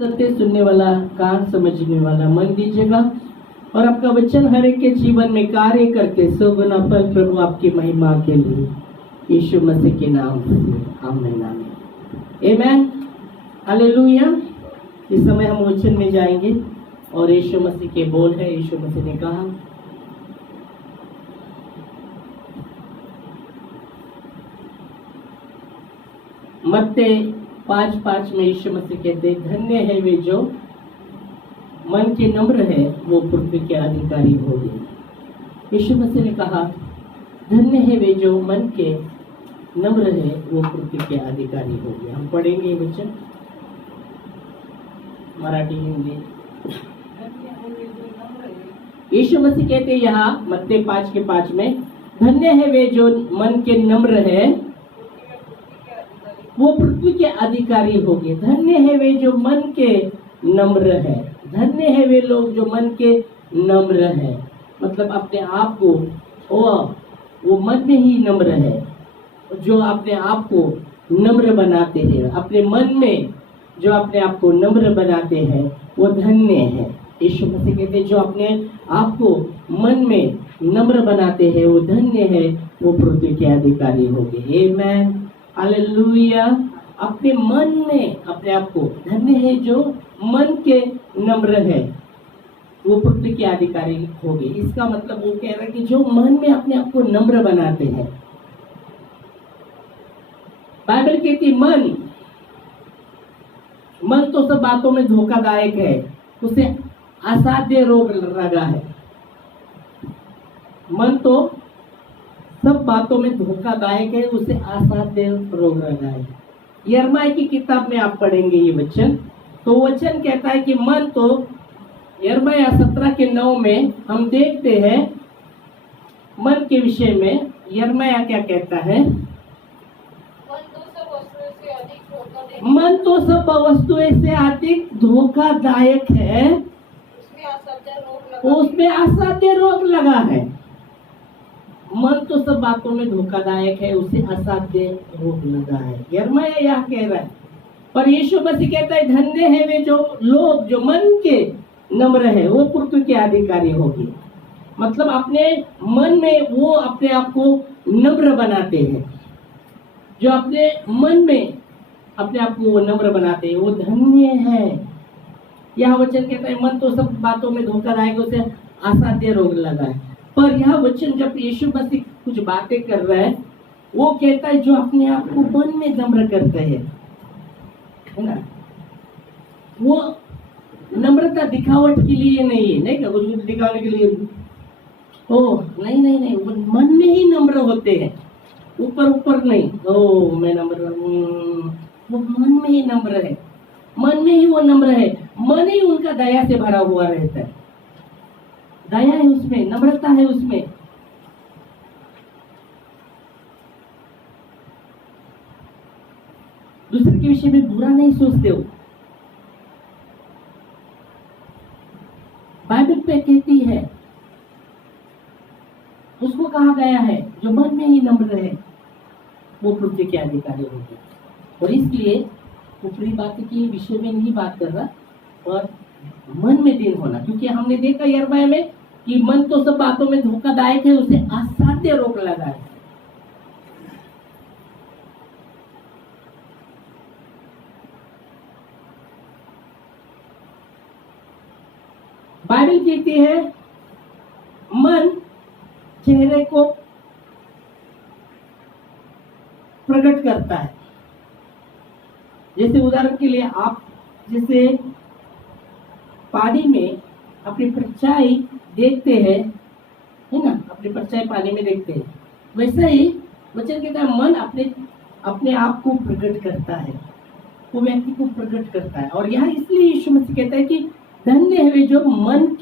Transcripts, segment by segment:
करते सुनने वाला, कान समझने वाला मन दीजिएगा और आपका वचन हर एक के जीवन में कार्य करके सुगुना फल प्रभु आपकी महिमा के लिए यीशु मसीह के नाम से आमीन आमीन आमेन हालेलुया। इस समय हम वचन में जाएंगे और यीशु मसीह के बोल है। यीशु मसीह ने कहा, मत्ते 5:5 में यीशु मसीह कहते, धन्य है वे जो मन के नम्र है, वो पृथ्वी के अधिकारी होंगे। यीशु मसीह ने कहा, धन्य है वे जो मन के नम्र है, वो पृथ्वी के अधिकारी होंगे। हम पढ़ेंगे वचन मराठी हिंदी। यीशु मसीह कहते यहाँ मत्ते 5:5 में, धन्य है वे जो मन के नम्र है, वो पृथ्वी के अधिकारी होंगे। धन्य है वे जो मन के नम्र है। धन्य है वे लोग जो मन के नम्र है, मतलब अपने आप को वो मन में ही नम्र है, जो अपने आप को नम्र बनाते हैं। अपने मन में जो अपने आप को नम्र बनाते हैं वो धन्य है। यीशु मसीह कहते हैं, जो अपने आप को मन में नम्र बनाते हैं वो धन्य है, वो पृथ्वी के अधिकारी होंगे। Amen hallelujah. अपने मन में अपने आप को, धन्य है जो मन के नम्र है, वो पृथ्वी के अधिकारी होंगे। इसका मतलब वो कह रहा है कि जो मन में अपने आप को नम्र बनाते हैं। बाइबल कहती मन तो सब बातों में धोखादायक है, उसे असाध्य रोग लगा है। मन तो सब बातों में धोखादायक है, उसे असाध्य रोग लगा है। यिर्मयाह की किताब में आप पढ़ेंगे ये वचन, तो वचन कहता है कि मन तो यिर्मयाह 17:9 में हम देखते हैं मन के विषय में यिर्मयाह क्या कहता है, मन तो सब वस्तुओं से अधिक धोखादायक है, उसमें असाध्य रोग लगा है। मन तो सब बातों में धोखादायक है, उसे असाध्य रोग लगा है। यिर्मयाह यह कह रहा है, पर यीशु मसीह कहता है, धन्य है वे जो लोग जो मन के नम्र है, वो पृथ्वी के अधिकारी होंगे। मतलब अपने मन में वो अपने आप को नम्र बनाते हैं। जो अपने मन में अपने आप को वो नम्र बनाते हैं वो धन्य है। यह वचन कहता है, मन तो सब बातों में धोखादायक, उसे असाध्य रोग लगा है। पर यह वचन जब यीशु मसीह कुछ बातें कर रहा है, वो कहता है जो अपने आप को मन में नम्र करते हैं, है ना, वो नम्रता दिखावट के लिए नहीं है, नहीं क्या कुछ दिखाने के लिए, नहीं, वो मन में ही नम्र होते हैं, ऊपर नहीं। मैं नम्र, वो मन में ही नम्र है, मन में ही वो नम्र है। मन ही उनका दया से भरा हुआ रहता है, दया है उसमें, नम्रता है उसमें। दूसरे के विषय में बुरा नहीं सोचते हो। बाइबल पे कहती है, उसको कहा गया है जो मन में ही नम्र है, वो पृथ्वी के अधिकारी होंगे। और इसलिए ऊपरी बात की विषय में नहीं बात कर रहा, और मन में दिन होना, क्योंकि हमने देखा यिर्मयाह में कि मन तो सब बातों में धोखादायक है, उसे असाध्य रोग लगा है। बाइबल कहती है मन चेहरे को प्रकट करता है। जैसे उदाहरण के लिए आप जैसे पानी में अपनी परछाई देखते हैं, है ना, अपनी परछाई पानी में देखते हैं, वैसा ही वचन कहता है मन अपने आप को प्रकट करता है, वो व्यक्ति को प्रकट करता है। और यहाँ इसलिए यीशु मसीह कहता है कि धन्य है वे जो मन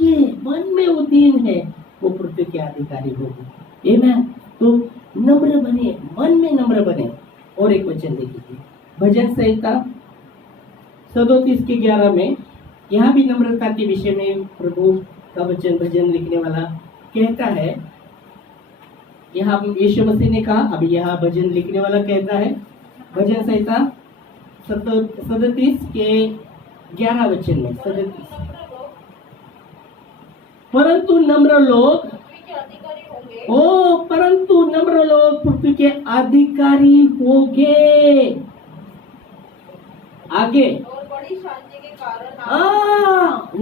में उदीन है, वो पृथ्वी के अधिकारी होंगे। आमीन। तो नम्र बने, मन में नम्र बने। और एक वचन देखिए, भजन संहिता 37:11 में, यहाँ भी नम्रता के विषय में प्रभु का वचन भजन लिखने वाला कहता है। यहाँ यीशु मसीह ने कहा, अभी यहाँ भजन लिखने वाला कहता है, भजन संहिता 37 के 11 वचन में 37। परंतु नम्र लोग परंतु नम्र लोग पृथ्वी के अधिकारी होंगे। आगे और बड़ी शांति के कारण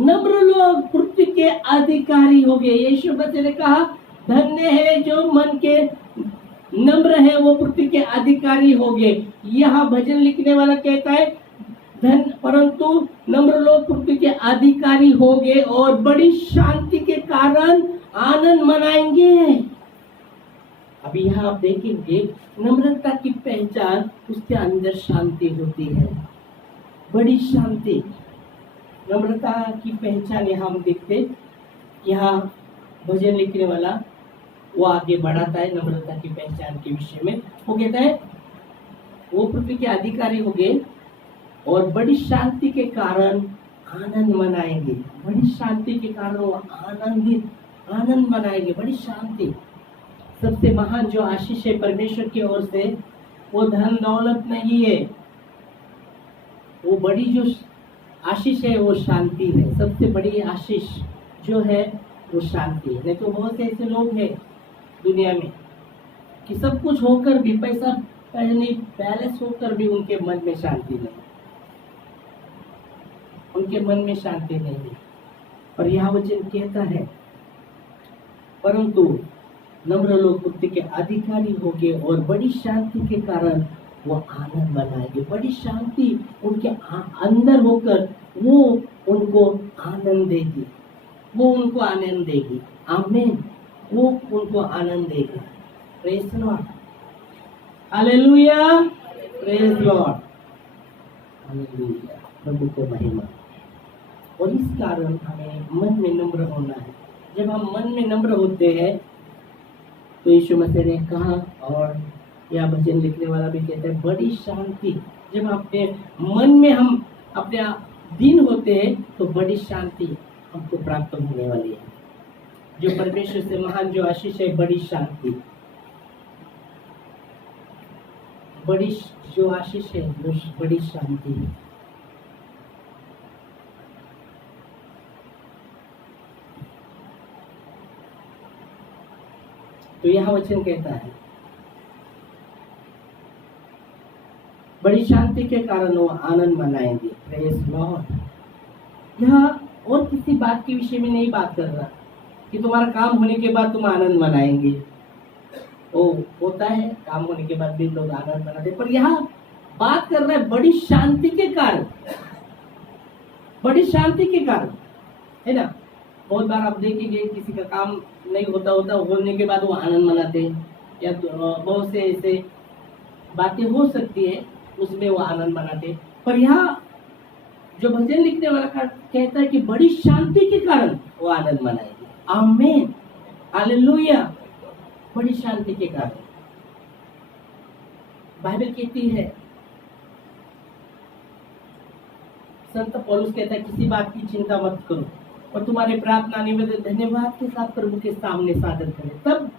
नम्र लोग पृथ्वी के अधिकारी होंगे। यीशु मसीह ने कहा धन्य है जो मन के नम्र है, वो पृथ्वी के अधिकारी होंगे। यहाँ भजन लिखने वाला कहता है परंतु नम्र लोग पृथ्वी के अधिकारी होंगे और बड़ी शांति के कारण आनंद मनाएंगे। अभी यहाँ आप देखेंगे नम्रता की पहचान उसके अंदर शांति होती है, बड़ी शांति। नम्रता की पहचान यहाँ हम देखते, यहाँ भजन लिखने वाला वो आगे बढ़ाता है नम्रता की पहचान के विषय में। वो कहता है वो पृथ्वी के अधिकारी होंगे और बड़ी शांति के कारण आनंद मनाएंगे। बड़ी शांति के कारण वो आनंद मनाएंगे। बड़ी शांति। सबसे महान जो आशीष है परमेश्वर की ओर से वो धन दौलत नहीं है, वो बड़ी जो आशीष है वो शांति है। सबसे बड़ी आशीष जो है वो शांति है। नहीं तो बहुत से ऐसे लोग हैं दुनिया में कि सब कुछ होकर भी, पैसा पैलेस होकर भी उनके मन में शांति नहीं, उनके मन में शांति नहीं है। और यह वचन कहता है परंतु नम्र लोग पृथ्वी के अधिकारी होंगे और बड़ी शांति के कारण वो आनंद मनाएंगे। बड़ी शांति उनके अंदर होकर वो उनको आनंद देगी, वो उनको आनंद देगी। आमीन। वो उनको आनंद देगा। Praise Lord, hallelujah, praise Lord, hallelujah, प्रभु को महिमा। और इस कारण हमें मन में नम्र होना है। जब हम मन में नम्र होते हैं तो यीशु मसीह ने कहा, और यह भजन लिखने वाला भी कहता है बड़ी शांति। जब अपने मन में हम अपने दीन होते हैं तो बड़ी शांति हमको प्राप्त होने वाली है। जो परमेश्वर से महान जो आशीष है, बड़ी शांति, बड़ी जो आशीष है वो बड़ी शांति है। तो यह वचन कहता है बड़ी शांति के कारण वो आनंद मनाएंगे। Praise Lord. यह और किसी बात के विषय में नहीं बात कर रहा कि तुम्हारा काम होने के बाद तुम आनंद मनाएंगे। वो होता है, काम होने के बाद भी लोग आनंद मनाते, पर यहाँ बात कर रहा है बड़ी शांति के कारण। बड़ी शांति के कारण, है ना। बहुत बार आप देखेंगे किसी का काम नहीं होता होने के बाद वो आनंद मनाते हैं, या बहुत से ऐसे बातें हो सकती है उसमें वो आनंद मनाते हैं। पर यहाँ जो भजन लिखने वाला कहता है कि बड़ी शांति के कारण वो आनंद मनाएंगे। आमीन, हालेलुया। बड़ी शांति के कारण। बाइबल कहती है, संत पौलुस कहता है किसी बात की चिंता मत करो और तुम्हारे प्रार्थना निवेदन धन्यवाद के साथ प्रभु के सामने सादर करें, तब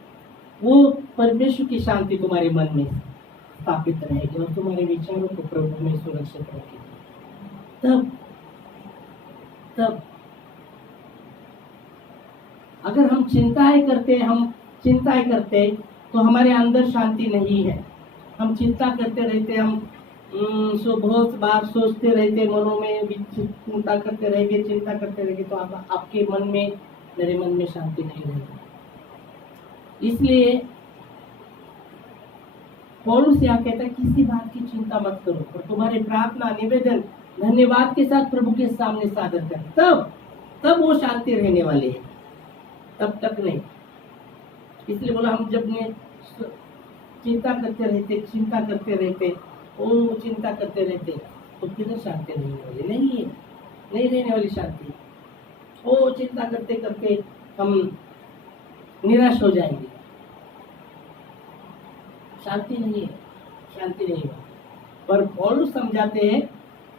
वो परमेश्वर की शांति तुम्हारे मन में स्थापित रहेगी और तुम्हारे विचारों को प्रभु में सुरक्षित रखेगी। तब अगर हम चिंताएं करते तो हमारे अंदर शांति नहीं है। हम चिंता करते रहते, हम बहुत बार सोचते रहते, मनों में चिंता करते रहेंगे तो आपके मन में, मेरे मन में शांति नहीं रहेगी। इसलिए पौलुस यहाँ कहता है किसी बात की चिंता मत करो और तुम्हारे प्रार्थना निवेदन धन्यवाद के साथ प्रभु के सामने सादर कर, तब वो शांति रहने वाली है, तब तक नहीं। इसलिए बोला हम जब चिंता करते रहते तो किधर शांति रहने वाली नहीं रहने वाली शांति। वो चिंता करते करते हम निराश हो जाएंगे, शांति नहीं है। पर पौलुस समझाते हैं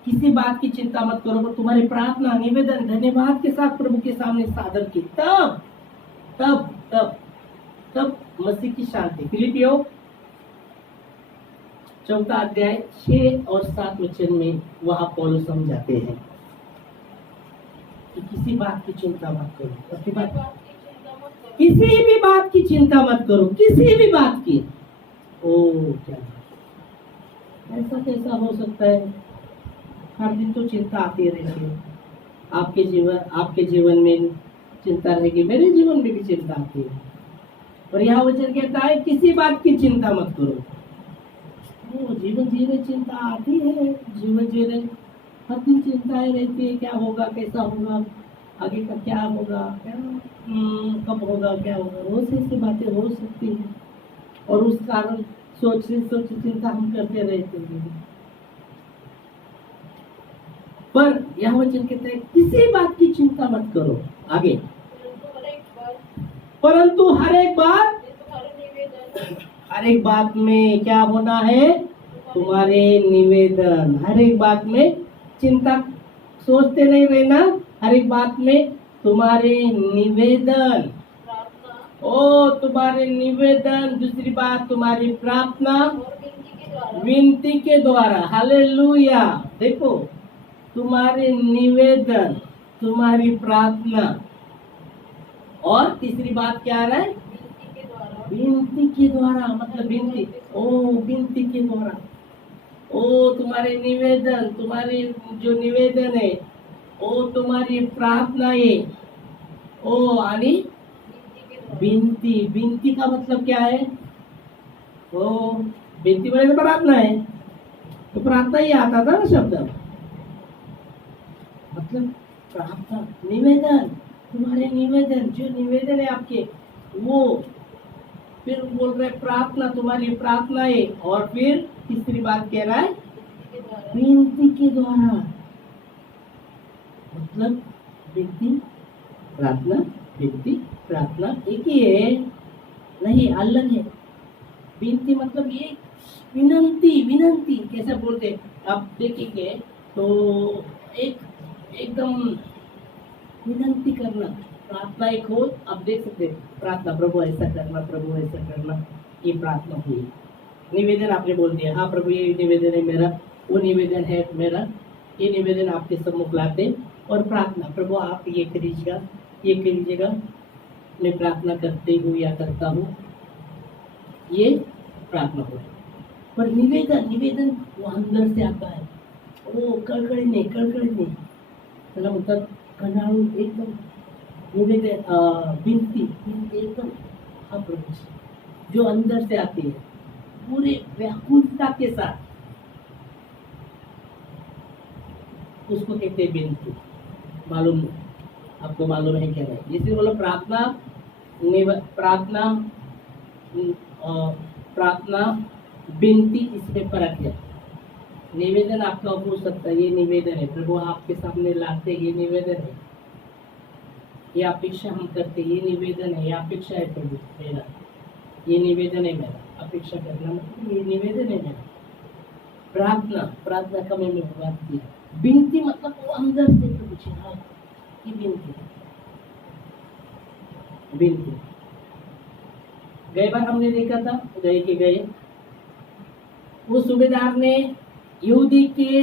किसी बात की चिंता मत करो, पर तुम्हारी प्रार्थना निवेदन धन्यवाद के साथ प्रभु के सामने सादर की, तब मसीह की शांति। फिलिपियों 4 अध्याय 6 और 7 वचन में वहां पौलुस समझाते हैं कि किसी बात की चिंता मत करो। उसके बाद बात की चिंता मत करो। किसी भी बात की चिंता मत करो, किसी भी बात की। ओ क्या ऐसा कैसा हो सकता है? हर दिन तो चिंता आती रहती है। आपके जीवन में चिंता रहेगी, मेरे जीवन में भी चिंता आती है। और यहाँ वचन कहता है किसी बात की चिंता मत करो। वो जीवन जी रहे चिंता आती है, जीवन जी रहे हर दिन चिंताएं रहती है, क्या होगा, कैसा होगा, आगे का क्या होगा, क्या कब होगा, क्या होगा, रोज ऐसी बातें हो सकती है। और उस कारण सोचते सोचते चिंता हम करते रहते हैं। पर यह वचन कहता है किसी बात की चिंता मत करो। आगे, परंतु हर एक बात, हर एक बात में क्या होना है? तुम्हारे निवेदन। हर एक बात में चिंता सोचते नहीं रहना, हर एक बात में तुम्हारे निवेदन। ओ तुम्हारे निवेदन, दूसरी बात तुम्हारी प्रार्थना, विनती के द्वारा। हालेलुया। देखो, तुम्हारे निवेदन, तुम्हारी प्रार्थना, और तीसरी बात क्या आ रहा है? विनती के द्वारा। मतलब विनती, ओ विनती के द्वारा। ओ तुम्हारे निवेदन, तुम्हारी जो निवेदन है, ओ तुम्हारी प्रार्थनाएं, ओ आणि विनती। विनती का मतलब क्या है? ओ विनती म्हणजे प्रार्थना है, तो प्रार्थना ही आता था ना शब्द। मतलब प्रार्थना, निवेदन, तुम्हारे निवेदन, जो निवेदन है आपके, वो फिर बोल रहे प्रार्थना, तुम्हारी प्रार्थनाएं, और फिर तीसरी बात कह रहा है विनती के द्वारा। मतलब विनती, प्रार्थना, विनती, प्रार्थना एक ही है, नहीं अलग है। विनती मतलब ये विनंती। विनंती कैसे बोलते आप देखेंगे तो एकदम विनंती करना। प्रार्थना एक हो, आप देख सकते प्रार्थना, प्रभु ऐसा करना, प्रभु ऐसा करना, ये प्रार्थना हुई। निवेदन आपने बोल दिया, हाँ प्रभु ये निवेदन है मेरा, वो निवेदन है मेरा, ये निवेदन आपके सम्मुख लाते। और प्रार्थना, प्रभु आप ये करिएगा, ये करिएगा, मैं प्रार्थना करते हूँ या करता हूँ, ये प्रार्थना हो। पर निवेदन, निवेदन वो अंदर से आता है, वो कड़कड़ी नहीं, कड़कड़ी नहीं, त्याला म्हणतात कणाळू, एकदम निवेदन, विनती, विनती एकदम हाँ प्रभु, जो अंदर से आती है पूरे व्याकुलता के साथ, उसको कहते हैं विनती। मालूम, आपको मालूम है क्या नहीं? जैसे बोलो प्रार्थना, प्रार्थना, प्रार्थना, विनती, इसमें फर्क है। निवेदन आपका हो सकता है, ये निवेदन है प्रभु आपके सामने लाते, ये निवेदन है, ये अपेक्षा हम करते, ये निवेदन है, ये अपेक्षा है प्रभु मेरा, ये निवेदन है मेरा, अपेक्षा करना मतलब ये निवेदन है मेरा। प्रार्थना, प्रार्थना का मैंने बात की। विनती मतलब वो अंदर से प्रभु जी, हाँ ये विनती, विनती। गए बार हमने देखा था, गए के गए वो सूबेदार ने यहूदी के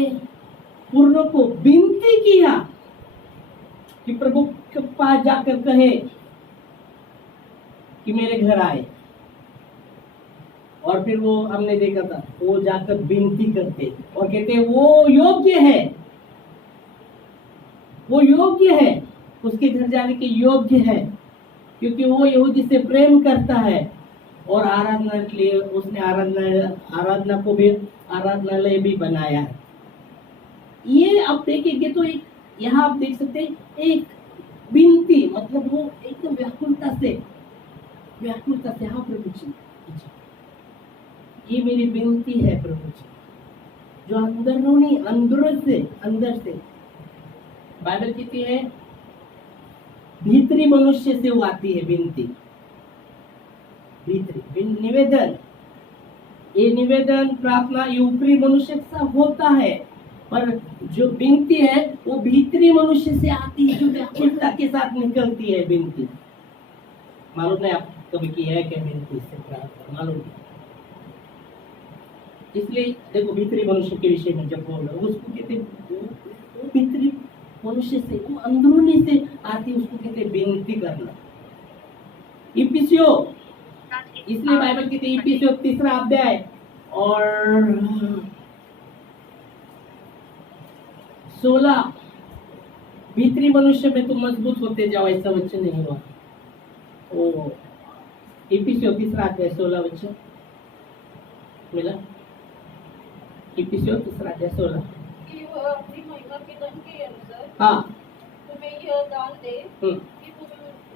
पूर्व को विनती किया कि प्रभु के पास जाकर कहे कि मेरे घर आए। और फिर वो हमने देखा था, वो जाकर विनती करते और कहते वो योग्य है, वो योग्य है, उसके घर जाने के योग्य है, क्योंकि वो यहूदी से प्रेम करता है। और आराधना के लिए उसने आराधना को भी आराधनालय भी बनाया है। ये आप देखेंगे तो एक यहाँ आप देख सकते हैं, एक विनती मतलब वो एकदम व्याकुलता से, हाँ प्रभु जी, ये मेरी विनती है प्रभु जी, जो अंदरूनी, अंदर से बाइबल कहती है भीतरी मनुष्य से वो आती है विनती, भीतरी निवेदन। ये निवेदन, प्रार्थना ये ऊपरी मनुष्य से होता है, पर जो विनती है वो भीतरी मनुष्य से आती है, जो व्याकुलता के साथ निकलती है विनती। मालूम नहीं आप कभी की है क्या विनती से प्रार्थना? मालूम नहीं। इसलिए देखो भीतरी मनुष्य के विषय में जब बोल रहा हूँ, उसको कहते भीतरी मनुष्य से, वो अंदरूनी से आती, उसको कहते हैं विनती करना। इफिसियो, इसलिए बाइबल कहते हैं इफिसियो 3 अध्याय और 16, भीतरी मनुष्य में तुम मजबूत होते जाओ, ऐसा वचन नहीं हुआ। ओ इफिसियो 3 अध्याय 16 वचन मिला। इफिसियो 3 अध्याय 16। कि वह अपनी महिमा के धन के अनुसार हाँ तुम्हें यह दान दे कि तुम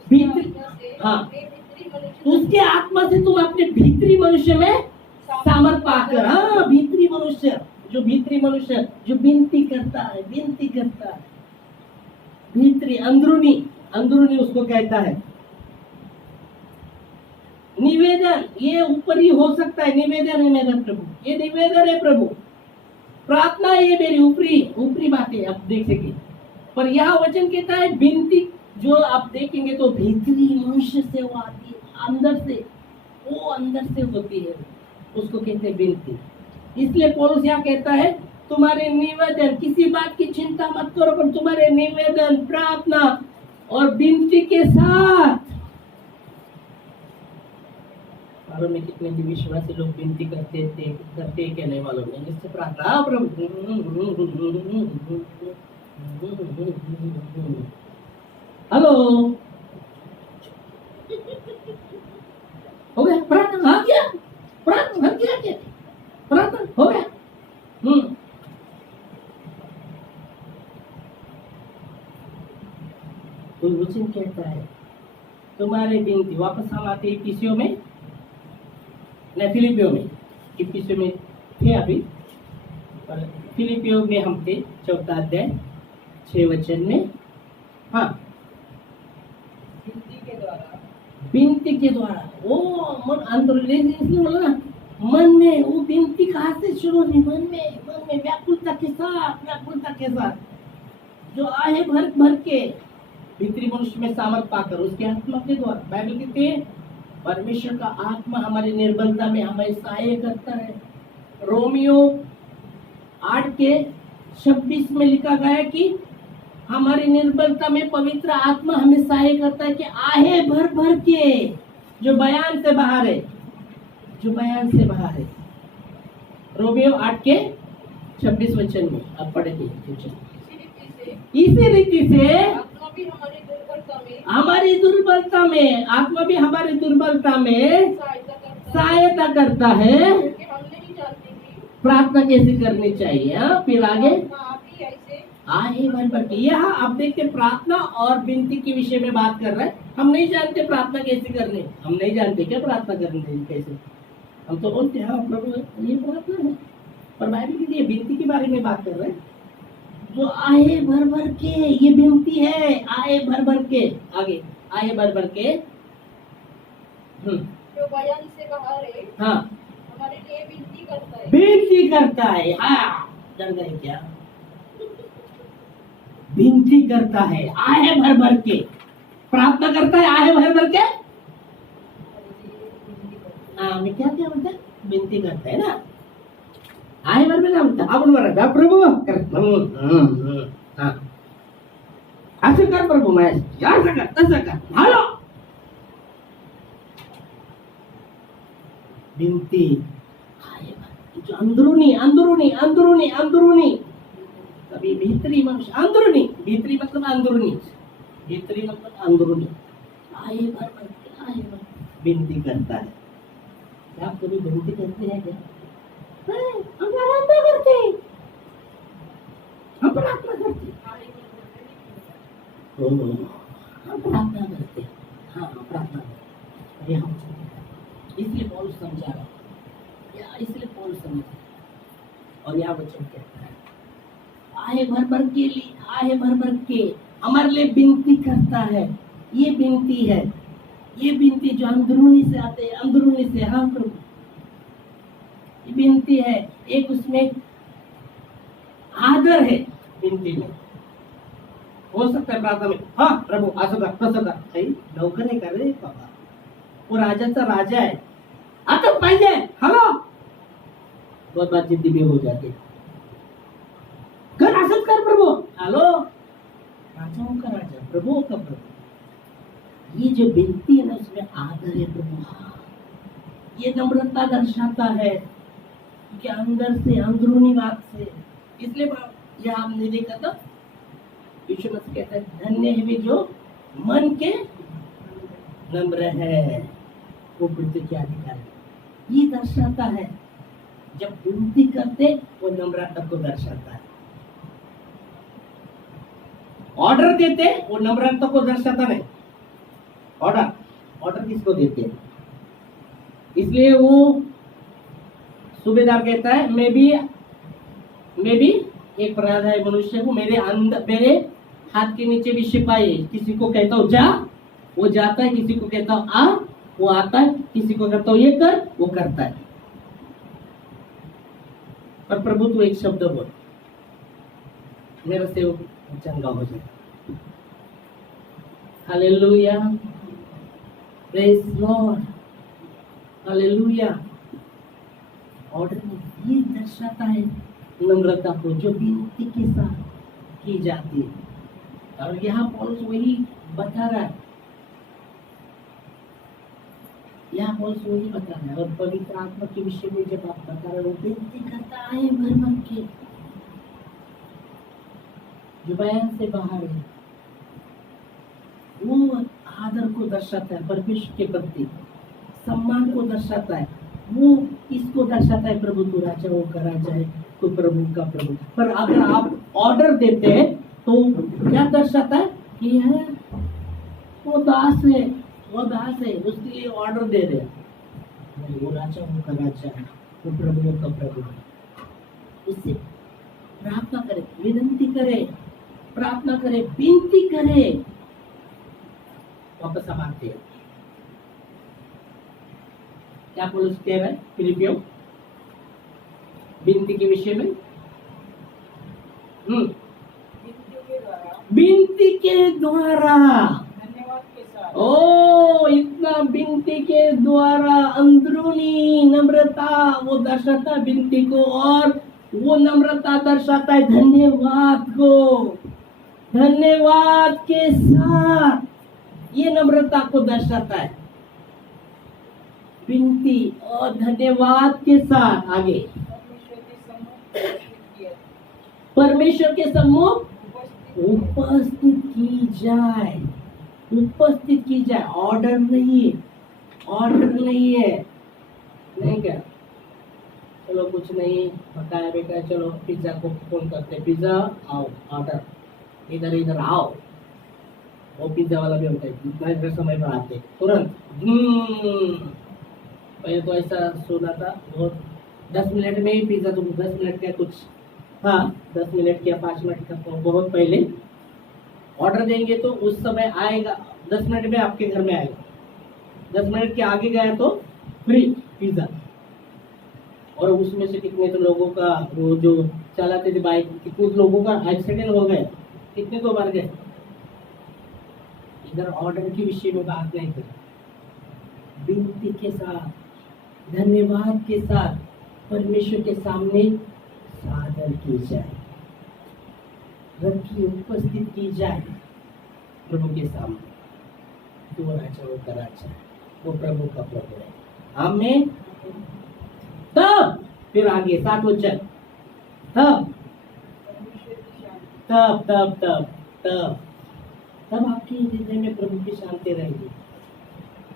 भीतर- उसकी आत्मा से हाँ। अपने भीतरी मनुष्य उसके आत्मा से तुम अपने भीतरी मनुष्य में सामर्थ पाकर, हाँ भीतरी मनुष्य, जो भीतरी मनुष्य जो विनती करता है, विनती करता है, भीतरी अंदरूनी, अंदरूनी उसको कहता है। निवेदन, ये ऊपरी हो सकता है, निवेदन है मेरा प्रभु, ये निवेदन है प्रभु। प्रार्थना ये मेरी ऊपरी ऊपरी बातें आप देख सके, पर यह वचन कहता है विनती, जो आप देखेंगे तो भीतरी मनुष्य से वो आती है, अंदर से, वो अंदर से होती है, उसको कहते हैं विनती। इसलिए पौलुस यहाँ कहता है तुम्हारे निवेदन, किसी बात की चिंता मत करो, पर तुम्हारे निवेदन, प्रार्थना और विनती के साथ। मालूम है कितने भी विश्वासी लोग विनती करते क्या नहीं मालूम है, जिससे प्रार्थना, हाँ प्रभु, हेलो, हो गया प्रार्थना, हाँ क्या प्रार्थना, हाँ क्या प्रार्थना हो गया। तो वचन कहता है तुम्हारे विनती, वापस हम आते इफिसियों में, नहीं फिलिपियों में, इफिसियों में थे अभी, पर फिलिपियों में हम थे 4 अध्याय 6 वचन में। हाँ, विनती के द्वारा, विनती के द्वारा, वो मन अंदर, इसलिए बोला ना, मन में वो विनती कहाँ से शुरू हुई, मन में व्याकुलता के साथ जो आहे भर भर के भीतरी मनुष्य में सामर्थ पाकर उसके आत्मा के द्वारा। बाइबल कहती है परमेश्वर का आत्मा हमारी निर्बलता में हमें सहाय करता है। रोमियो 8:26 में लिखा गया है कि हमारी निर्बलता में पवित्र आत्मा हमें सहाय करता है कि आहे भर भर के, जो बयान से बाहर है, जो बयान से बाहर है। रोमियो 8:26 वचन में आप पढ़ेंगे। इसी रीति से आत्मा भी हमारी दुर्बलता में आत्मा भी हमारी दुर्बलता में सहायता सहायता करता है। क्योंकि हम नहीं जानते कि प्रार्थना कैसे करनी चाहिए। हाँ, फिर आगे आप ही ऐसे आहे भर भर के, यहाँ आप देखते प्रार्थना और विनती के विषय में बात कर रहे हैं। हम नहीं जानते प्रार्थना कैसे करनी, हम नहीं जानते क्या प्रार्थना करनी कैसे, हम तो बोलते हैं हाँ प्रभु ये प्रार्थना है, पर बाइबल के लिए विनती के बारे में बात कर रहे हैं। जो आहे भर भर के, ये विनती है, आहे भर भर के, आगे आहे भर भर के, जो बयान से बाहर है हाँ हमारे लिए विनती करता है। विनती करता है। हाँ, डर गए क्या? विनती करता है, आहे भर भर के, प्रार्थना करता है आहे भर भर के। हाँ, मैं क्या बोलते हैं, विनती करता है ना, आहे भर भर का आपण बरं प्रभु कर, हाँ असं कर प्रभु, मैं असं कर तसं कर, हॅलो विनती, जो अंदरूनी अंदरूनी अंदरूनी अंदरूनी, कभी भीतरी मनुष्य, अंदरूनी, भीतरी मतलब अंदरूनी, भीतरी मतलब अंदरूनी, आहे भर विनती करता है। क्या आप कभी विनती करते हैं क्या? हम प्रार्थना करते, हम प्रार्थना करते, हम प्रार्थना करते, हाँ प्रार्थना करते, हम इसलिए पौलुस समझा रहा, या इसलिए पौलुस समझा, और यह वचन कहता है आहे भर भर के लिए, आहे भर भर के हमारे लिए विनती करता है। ये विनती है, ये विनती जो अंदरूनी से आते हैं, अंदरूनी से, हाँ प्रभु ये विनती है। एक उसमें आदर है विनती में, हो सकता है प्रार्थना में हाँ प्रभु असं कर तसं कर, काही लवकर नाही कर रे बाबा, वो राजाचा राजा है, आता पाहिजे, हॅलो, बहुत बात जिद्दी भी हो जाती, कर असंच कर प्रभु, हॅलो, राजाओं का राजा, प्रभुओं का प्रभु। ये जो विनती है ना, उसमें आदर है प्रभु। ये नम्रता दर्शाता है कि अंदर से, अंदरूनी बात से। इसलिए यह हमने देखा था, यीशु मसीह कहता है धन्य है वे जो मन के नम्र है, वो पृथ्वी के अधिकारी। ये दर्शाता है, जब विनती करते वो नम्रता को दर्शाता है। ऑर्डर देते वो नम्रता को दर्शाता नहीं। ऑर्डर किसको देते हैं? इसलिए वो सूबेदार कहता है मैं भी एक पराधीन मनुष्य हूँ, मेरे हाथ के नीचे भी सिपाही है। किसी को कहता हूँ जा, वो जाता है। किसी को कहता हूँ आ, वो आता है। किसी को कहता हूँ ये कर, वो करता है। पर प्रभु तू एक शब्द बोल, मेरा सेवक चंगा हो जाए। Hallelujah, praise Lord, hallelujah. Order ये दर्शाता है नम्रता को, जो विनती के साथ की जाती है। और यहाँ पौलुस वही बता रहा है, और पवित्र आत्मा के विषय में जब आप बता रहे हो, विनती करता है भर भर के, जो बयान से बाहर है। वो आदर को दर्शाता है, परमेश्वर के प्रति सम्मान को दर्शाता है। वो इसको दर्शाता है प्रभु तू राजाओं का राजा है, तो प्रभु का प्रभु। पर अगर आप ऑर्डर देते हैं तो क्या दर्शाता है कि है वो दास है, उसके लिए ऑर्डर दे रहे हैं। वो राजाओं का राजा है, वो प्रभुओं का प्रभु है। उससे प्रार्थना करे, विनती करे, प्रार्थना करे, विनती करे। वापस हम आते हैं, क्या पौलुस कह रहा है फिलिपियों विनती के विषय में? विनती के द्वारा, धन्यवाद के साथ। ओ इतना विनती के द्वारा अंदरूनी नम्रता वो दर्शाता है विनती को, और वो नम्रता दर्शाता है धन्यवाद को। धन्यवाद के साथ ये नम्रता को दर्शाता है, विनती और धन्यवाद के साथ। आगे परमेश्वर के सम्मुख उपस्थित की जाए, उपस्थित की जाए। ऑर्डर नहीं है, नहीं क्या चलो कुछ नहीं बताया बेटा, चलो पिज्जा को फोन करते, पिज्जा आओ, ऑर्डर इधर आओ। वो पिज्जा वाला भी होता है, इतना समय पर आते तुरंत। पहले तो ऐसा सुना था, बहुत 10 मिनट में ही पिज्जा, तो 10 मिनट का कुछ, हाँ 10 मिनट या 5 मिनट का, बहुत पहले ऑर्डर देंगे तो उस समय आएगा, 10 मिनट में आपके घर में आएगा। 10 मिनट के आगे गया तो फ्री पिज्जा। और उसमें से कितने तो लोगों का, वो जो चलाते थे बाइक, कितने लोगों का एक्सीडेंट हो गए, कितने तो मर गए। इधर ऑर्डर के विषय में बात नहीं करें, विनती के साथ, धन्यवाद के साथ परमेश्वर के सामने सादर की जाए, रखी उपस्थित की जाए प्रभु के सामने। तो राजाओं का राजा है, वो प्रभु का प्रभु है। आमीन। तब फिर आगे 7 वचन, तब आपके हृदय में प्रभु की शांति रहेगी।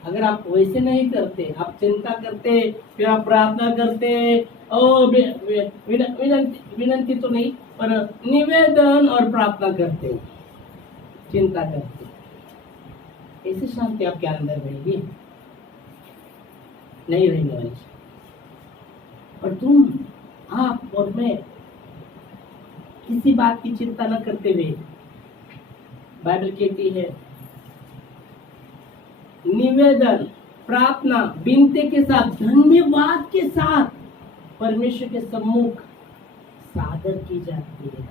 अगर आप वैसे नहीं करते, आप चिंता करते, फिर आप प्रार्थना करते, विनंती तो नहीं पर निवेदन और प्रार्थना करते, चिंता करते, ऐसी शांति आपके अंदर रहेगी? नहीं रहने वाली। और तुम, आप और मैं किसी बात की चिंता न करते हुए, बाइबल कहती है निवेदन, प्रार्थना, विनती के साथ, धन्यवाद के साथ परमेश्वर के सम्मुख सादर की जाती है।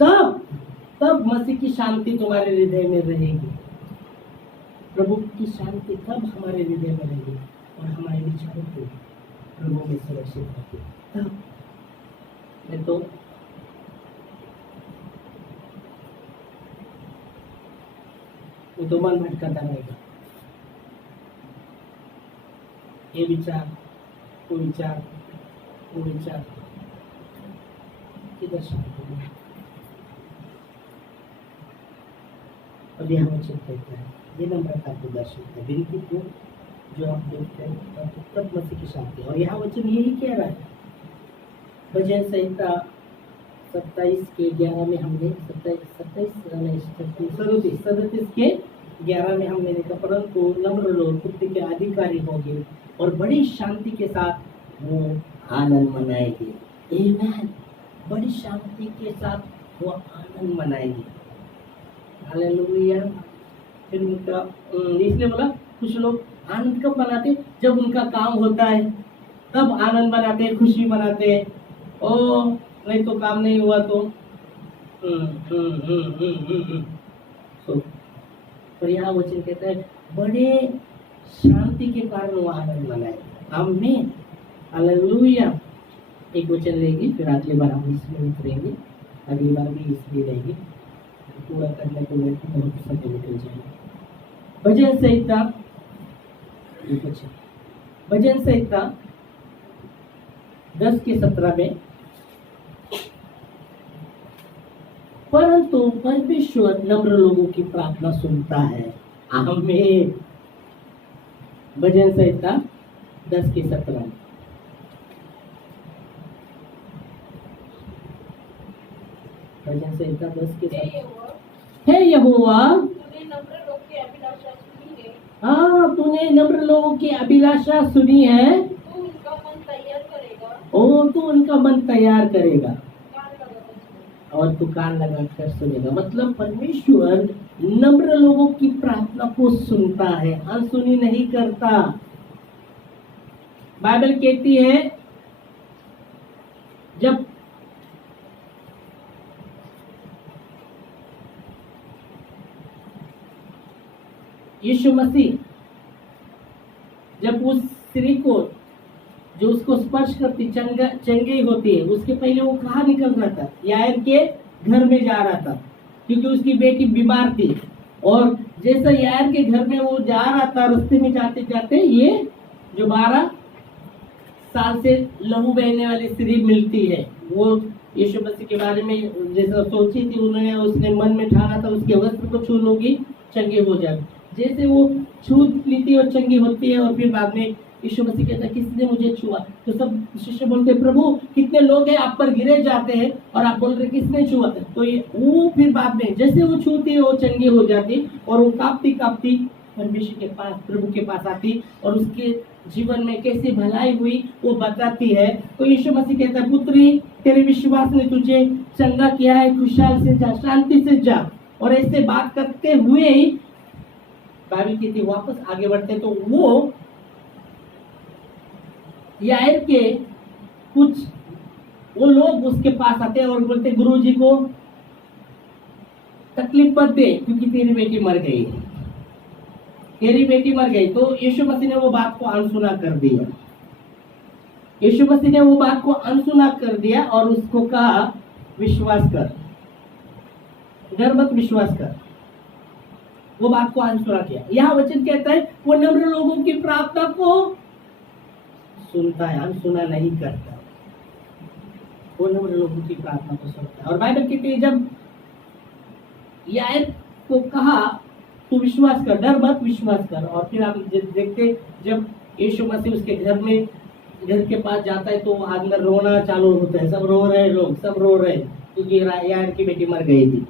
तब मसीह की शांति तुम्हारे हृदय में रहेगी, प्रभु की शांति तब हमारे हृदय में रहेगी, और हमारे विचारों को प्रभु में सुरक्षित रखेगी। तब मैं तो वो तो मन भटकाता रहेगा। ये विचार, वो विचार, वो विचार, किधर शांति है? और यहाँ वचन कहता है, ये नम्रता को दर्शाता है, विनती को जो आप देखते हैं तब मसीह की शांति। और यहाँ वचन यही कह रहा है, भजन संहिता 27 के 11 में हमने 37 के 11 में हमने देखा, परंतु नम्र लोग पुत्र के अधिकारी होंगे और बड़ी शांति के साथ वो आनंद मनाएंगे। आमीन। बड़ी शांति के साथ वो आनंद मनाएंगे। हालेलुया। फिर उनका इसलिए बोला, कुछ लोग आनंद कब मनाते? जब उनका काम होता है तब आनंद मनाते हैं, खुशी मनाते हैं। ओ नहीं तो काम नहीं हुआ तो पर यहाँ वचन कहता है बड़े शांति के कारण वो आनंद मनाए। आमीन। हालेलुया। एक वचन लेंगे, फिर अगली बार हम इसमें उतरेंगे, अगली बार भी इसमें रहेंगे, पूरा करने को लेकर बहुत समय निकल जाएगा। भजन संहिता, भजन संहिता 10 के 17 में, परंतु परमेश्वर नम्र लोगों की प्रार्थना सुनता है। आमीन। भजन संहिता 10 के 17 में, भजन संहिता 10 के 17। हे यहोवा, तूने नम्र लोग की अभिलाषा सुनी है। हाँ, तूने नम्र लोगों की अभिलाषा सुनी है। तू उनका मन तैयार करेगा। ओ, तू उनका मन तैयार करेगा कान लगाकर सुनेगा। और तू कान लगाकर सुनेगा। मतलब परमेश्वर नम्र लोगों की प्रार्थना को सुनता है, अनसुनी नहीं करता। बाइबल कहती है जब यीशु मसीह जब उस स्त्री को जो उसको स्पर्श करती चंगी होती है, उसके पहले वो कहाँ निकल रहा था? यायर के घर में जा रहा था, क्योंकि उसकी बेटी बीमार थी। और जैसा यायर के घर में वो जा रहा था, रास्ते में जाते जाते ये जो 12 साल से लहू बहने वाली स्त्री मिलती है। वो यीशु मसीह के बारे में जैसा सोची थी उन्होंने, उसने मन में ठाना था उसके वस्त्र को छू लूंगी, चंगी हो जाए। जैसे वो छू लेती और चंगी होती है, और फिर बाद में यीशु मसीह कहता है किसने मुझे छुआ? तो सब शिष्य बोलते प्रभु कितने लोग हैं आप पर गिरे जाते हैं और आप बोल रहे किसने छुआ? तो ये वो फिर बाद में जैसे वो छूती है वो चंगी हो जाती, और वो कांपती कांपती परमेश्वर के पास, प्रभु के पास आती, और उसके जीवन में कैसी भलाई हुई वो बताती है। तो यीशु मसीह कहता है पुत्री तेरे विश्वास ने तुझे चंगा किया है, खुशहाल से जा, शांति से जा। और ऐसे बात करते हुए ही बाइबल कहती वापस आगे बढ़ते तो वो यायर के कुछ वो लोग उसके पास आते हैं और बोलते गुरुजी को तकलीफ मत दे क्योंकि तेरी बेटी मर गई, तेरी बेटी मर गई। तो यीशु मसीह ने वो बात को अनसुना कर दिया। यीशु मसीह ने वो बात को अनसुना कर दिया और उसको कहा विश्वास कर, डर मत, विश्वास कर। वो बात को अनसुना किया। यहाँ वचन कहता है वो नम्र लोगों की प्रार्थना को सुनता है, अनसुना नहीं करता। वो नम्र लोगों की प्रार्थना को सुनता है। और बाइबल कहती है जब यायर को कहा तू विश्वास कर, डर मत, विश्वास कर। और फिर आप देखते जब यीशु मसीह उसके घर के पास जाता है तो अंदर रोना चालू होता है, सब रो रहे लोग, सब रो रहे क्योंकि यायर की बेटी मर गई थी।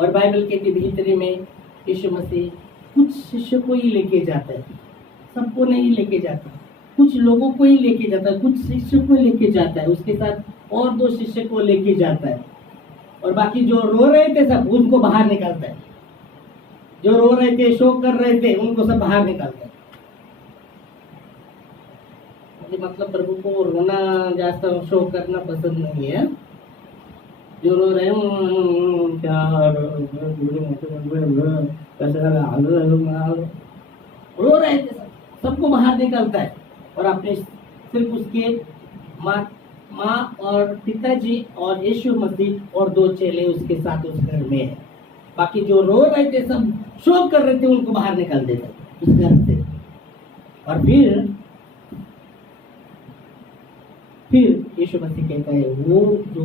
और बाइबल कहती भीतरी में यीशु मसीह कुछ शिष्य को ही लेके जाता है, सबको नहीं लेके जाता, कुछ लोगों को ही लेके जाता है, कुछ शिष्य को लेके जाता है, उसके साथ और 2 शिष्य को लेके जाता है। और बाकी जो रो रहे थे सब उनको बाहर निकालता है, जो रो रहे थे शोक कर रहे थे उनको सब बाहर निकालता है। मतलब प्रभु को रोना ज्यादा शोक करना पसंद नहीं है। जो रो रहे रो रहे थे सबको बाहर निकलता है और अपने सिर्फ उसके माँ और पिताजी और यीशु मसीह और 2 चेले उसके साथ उस घर में है। बाकी जो रो रहे थे, सब शोक कर रहे थे, उनको बाहर निकाल देता उस घर से। और फिर यीशु मसीह कहता है, वो जो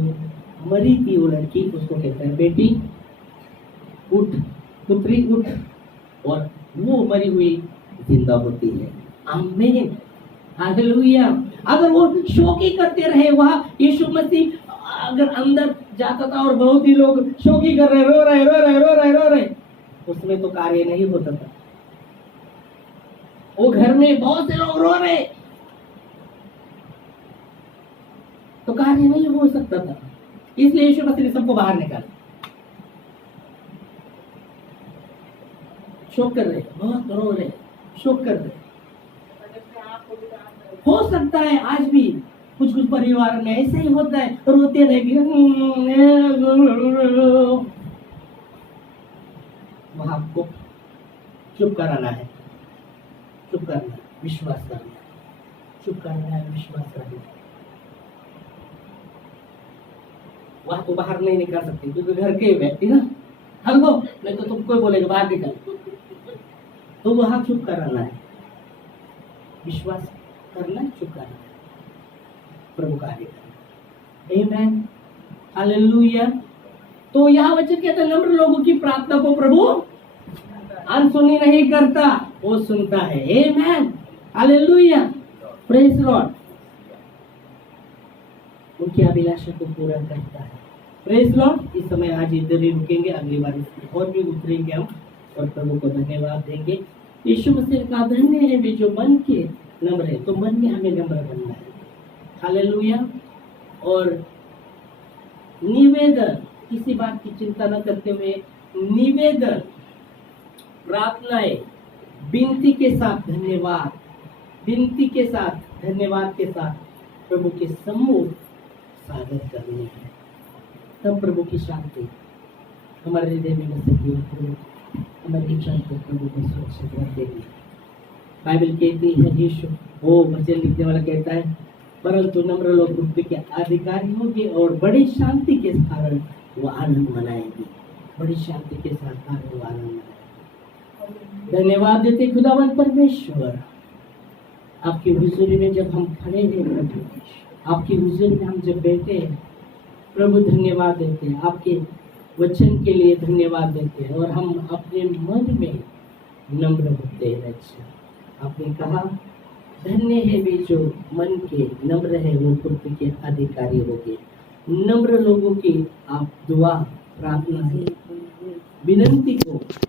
मरी थी वो लड़की, उसको कहता है, बेटी उठ, पुत्री उठ, और वो मरी हुई जिंदा होती है। आमीन, हालेलुया। अगर वो शोकी करते रहे वहां, यीशु मसीह अगर अंदर जाता था और बहुत ही लोग शोकी कर रहे, रो रहे, उसमें तो कार्य नहीं होता था। वो घर में बहुत से लोग रो रहे तो कार्य नहीं हो सकता था। इसलिए यीशु मसीह ने सबको बाहर निकाला। शोक कर रहे, बहुत रो रहे, शोक कर रहे। हो सकता है आज भी कुछ परिवार में ऐसे ही होता है, रोते रहेंगे, वहां आपको चुप कराना है, चुप करना है, विश्वास करना है, चुप करना है, विश्वास करना है। वहां तो बाहर नहीं निकाल सकते क्योंकि घर के व्यक्ति ना, हमको नहीं तो तुमको बोलेगा बाहर निकल, तो वहां चुप कराना है, विश्वास करना है, चुप करना है, प्रभु कार्य करना। आमीन, हालेलुया। तो यहाँ वचन कहता है, नम्र लोगों की प्रार्थना को प्रभु अनसुनी नहीं करता, वो सुनता है। आमीन, हालेलुया, प्रेज लॉर्ड। उनकी अभिलाषा को पूरा करता है। Praise Lord. इस समय आज इधर ही रुकेंगे, अगली बार और भी उतरेंगे हम और प्रभु को धन्यवाद देंगे। यीशु मसीह का धन्य है वे जो मन के नम्र है, तो मन में हमें नम्र बनना है। हालेलुया। और निवेदन, किसी बात की चिंता न करते हुए निवेदन, प्रार्थनाएं, विनती के साथ धन्यवाद, विनती के साथ धन्यवाद के साथ प्रभु के सम्मुख सादर करनी है। तब प्रभु की शांति हमारे हृदय में बसेगी, हमारी इच्छा को प्रभु को सुरक्षित रखेगी। बाइबल कहती है, यीशु वो भजन लिखने वाला कहता है, परंतु नम्र लोग पृथ्वी के अधिकारी होंगे और बड़ी शांति के कारण वो आनंद मनाएंगे। बड़ी शांति के साथ वो आनंद मनाएंगे। धन्यवाद देते खुदावन परमेश्वर, आपकी हुजूरी में जब हम खड़े हैं प्रभु, आपकी हुजूरी में हम जब बैठे हैं प्रभु, धन्यवाद देते हैं, आपके वचन के लिए धन्यवाद देते हैं और हम अपने मन में नम्र होते हैं। आपने कहा, धन्य है वे जो मन के नम्र है, वो पृथ्वी के अधिकारी होंगे। नम्र लोगों की आप दुआ, प्रार्थना, विनंती को